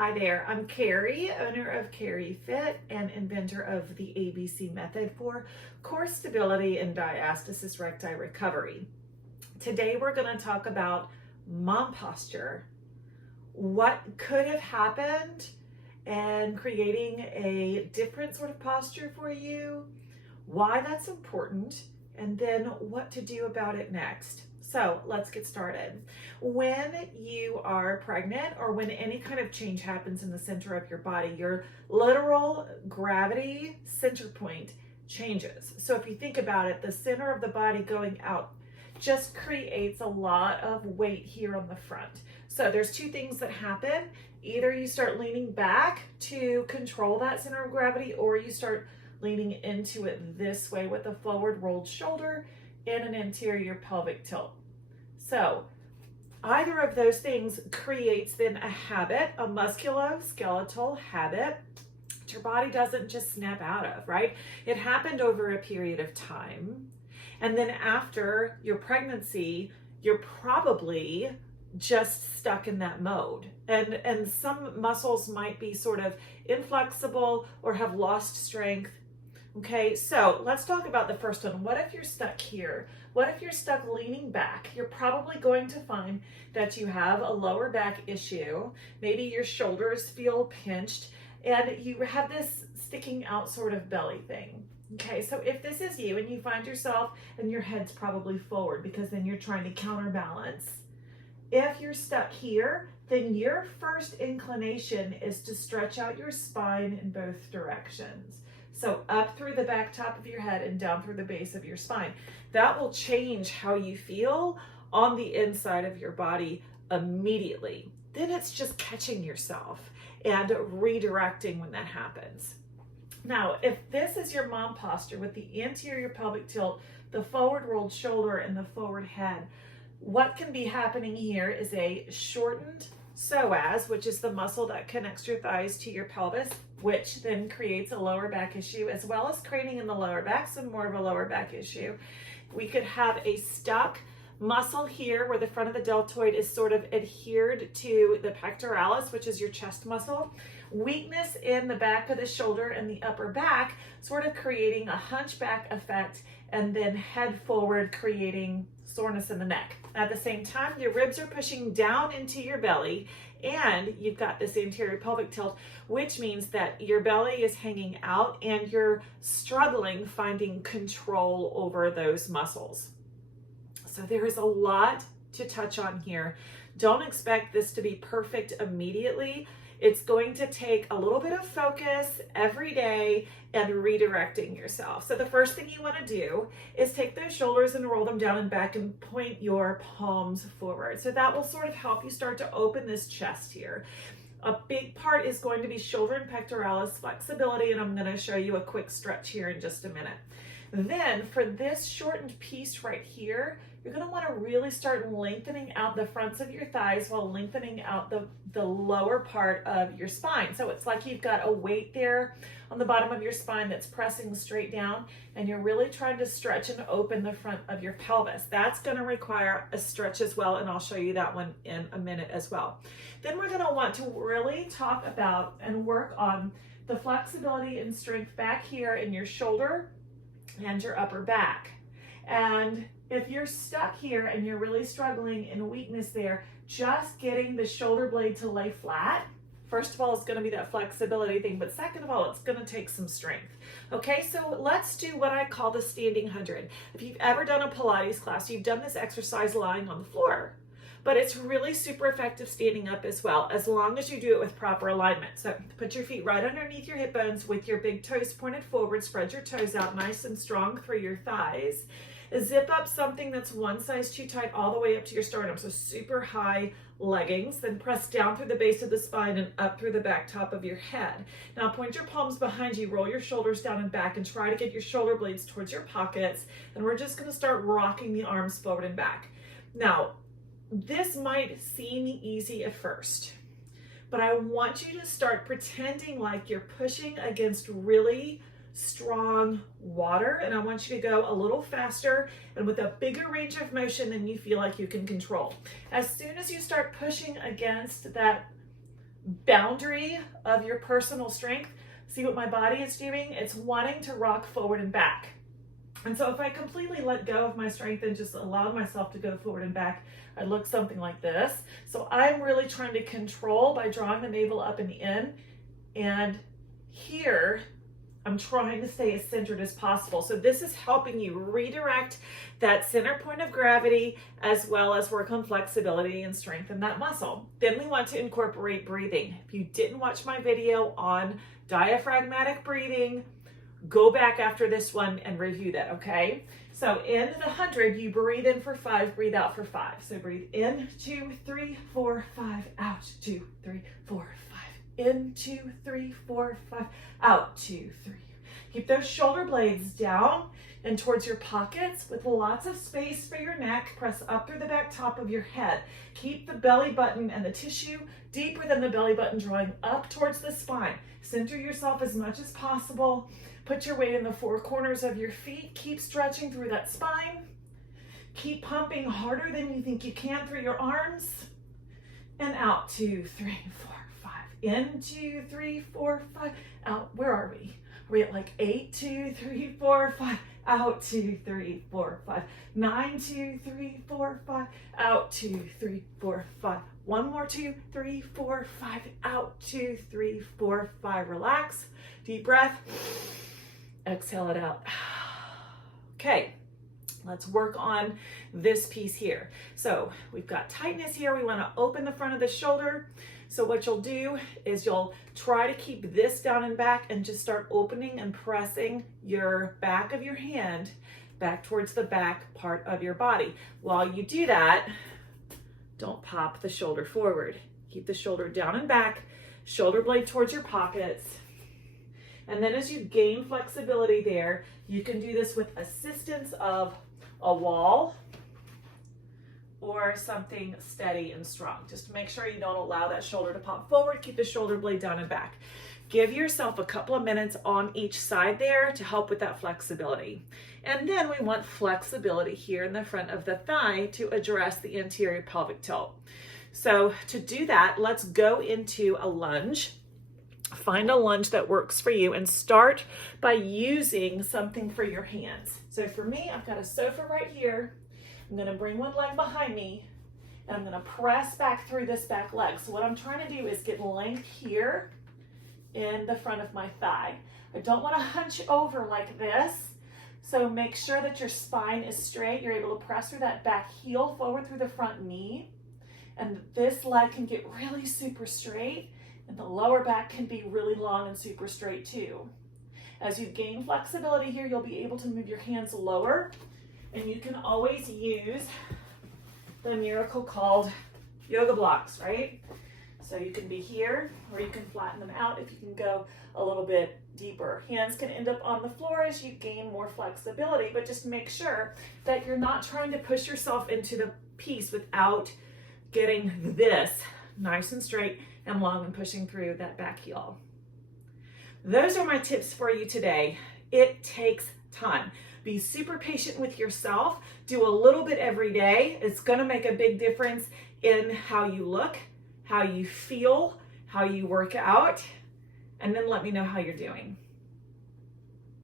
Hi there, I'm Carrie, owner of Carrie Fit and inventor of the ABC method for core stability and diastasis recti recovery. Today we're going to talk about mom posture, what could have happened and creating a different sort of posture for you, why that's important, and then what to do about it next. So let's get started. When you are pregnant or when any kind of change happens in the center of your body, your literal gravity center point changes. So if you think about it, the center of the body going out just creates a lot of weight here on the front. So there's two things that happen. Either you start leaning back to control that center of gravity, or you start leaning into it this way with a forward rolled shoulder and an anterior pelvic tilt. So either of those things creates then a habit, a musculoskeletal habit that your body doesn't just snap out of, right? It happened over a period of time. And then after your pregnancy, you're probably just stuck in that mode. And some muscles might be sort of inflexible or have lost strength. Okay, so let's talk about the first one. What if you're stuck here? What if you're stuck leaning back? You're probably going to find that you have a lower back issue. Maybe your shoulders feel pinched and you have this sticking out sort of belly thing. Okay, so if this is you and you find yourself and your head's probably forward because then you're trying to counterbalance. If you're stuck here, then your first inclination is to stretch out your spine in both directions. So up through the back top of your head and down through the base of your spine. That will change how you feel on the inside of your body immediately. Then it's just catching yourself and redirecting when that happens. Now, if this is your mom posture with the anterior pelvic tilt, the forward rolled shoulder and the forward head, what can be happening here is a shortened psoas, which is the muscle that connects your thighs to your pelvis, which then creates a lower back issue, as well as craning in the lower back, so more of a lower back issue. We could have a stuck muscle here where the front of the deltoid is sort of adhered to the pectoralis, which is your chest muscle. Weakness in the back of the shoulder and the upper back, sort of creating a hunchback effect, and then head forward, creating soreness in the neck. At the same time, your ribs are pushing down into your belly, and you've got this anterior pelvic tilt, which means that your belly is hanging out and you're struggling finding control over those muscles. So there is a lot to touch on here. Don't expect this to be perfect immediately. It's going to take a little bit of focus every day and redirecting yourself. So the first thing you want to do is take those shoulders and roll them down and back and point your palms forward. So that will sort of help you start to open this chest here. A big part is going to be shoulder and pectoralis flexibility, and I'm going to show you a quick stretch here in just a minute. Then for this shortened piece right here, you're going to want to really start lengthening out the fronts of your thighs while lengthening out the lower part of your spine. So it's like you've got a weight there on the bottom of your spine that's pressing straight down, and you're really trying to stretch and open the front of your pelvis. That's going to require a stretch as well, and I'll show you that one in a minute as well. Then we're going to want to really talk about and work on the flexibility and strength back here in your shoulder and your upper back. And if you're stuck here and you're really struggling in weakness there, just getting the shoulder blade to lay flat, first of all, it's going to be that flexibility thing, but second of all, it's going to take some strength. Okay, so let's do what I call the standing 100. If you've ever done a Pilates class, you've done this exercise lying on the floor, but it's really super effective standing up as well, as long as you do it with proper alignment. So put your feet right underneath your hip bones with your big toes pointed forward, spread your toes out nice and strong through your thighs. Zip up something that's one size too tight all the way up to your sternum, so super high leggings, then press down through the base of the spine and up through the back top of your head. Now point your palms behind you, roll your shoulders down and back, and try to get your shoulder blades towards your pockets, and we're just going to start rocking the arms forward and back. Now, this might seem easy at first, but I want you to start pretending like you're pushing against really strong water, and I want you to go a little faster and with a bigger range of motion than you feel like you can control. As soon as you start pushing against that boundary of your personal strength. See what my body is doing? It's wanting to rock forward and back. And so if I completely let go of my strength and just allowed myself to go forward and back, I'd look something like this. So I'm really trying to control by drawing the navel up and in. And here, I'm trying to stay as centered as possible. So this is helping you redirect that center point of gravity as well as work on flexibility and strengthen that muscle. Then we want to incorporate breathing. If you didn't watch my video on diaphragmatic breathing, go back after this one and review that, okay? So in the 100, you breathe in for 5, breathe out for 5. So breathe in, 2, 3, 4, 5, out, 2, 3, 4, 5. In, 2, 3, 4, 5, out, 2, 3. Keep those shoulder blades down and towards your pockets with lots of space for your neck. Press up through the back top of your head. Keep the belly button and the tissue deeper than the belly button, drawing up towards the spine. Center yourself as much as possible. Put your weight in the 4 corners of your feet. Keep stretching through that spine. Keep pumping harder than you think you can through your arms. And out, 2, 3, 4, 5. In, 2, 3, 4, 5. Out, where are we? Are we at like 8, 2, 3, 4, 5. Out, 2, 3, 4, 5. 9, 2, 3, 4, 5. Out, 2, 3, 4, 5. One more, 2, 3, 4, 5. Out, 2, 3, 4, 5. Relax. Deep breath. Exhale it out. Okay, let's work on this piece here. So we've got tightness here. We want to open the front of the shoulder. So what you'll do is you'll try to keep this down and back and just start opening and pressing your back of your hand back towards the back part of your body. While you do that, don't pop the shoulder forward. Keep the shoulder down and back, shoulder blade towards your pockets. And then as you gain flexibility there, you can do this with assistance of a wall or something steady and strong. Just make sure you don't allow that shoulder to pop forward. Keep the shoulder blade down and back. Give yourself a couple of minutes on each side there to help with that flexibility. And then we want flexibility here in the front of the thigh to address the anterior pelvic tilt. So to do that, let's go into a lunge. Find a lunge that works for you and start by using something for your hands. So for me, I've got a sofa right here. I'm going to bring one leg behind me and I'm going to press back through this back leg. So what I'm trying to do is get length here in the front of my thigh. I don't want to hunch over like this. So make sure that your spine is straight. You're able to press through that back heel forward through the front knee. And this leg can get really super straight. And the lower back can be really long and super straight too. As you gain flexibility here, you'll be able to move your hands lower, and you can always use the miracle called yoga blocks, right? So you can be here, or you can flatten them out if you can go a little bit deeper. Hands can end up on the floor as you gain more flexibility, but just make sure that you're not trying to push yourself into the piece without getting this nice and straight and long and pushing through that back heel. Those are my tips for you today. It takes time. Be super patient with yourself. Do a little bit every day. It's going to make a big difference in how you look, how you feel, how you work out, and then let me know how you're doing.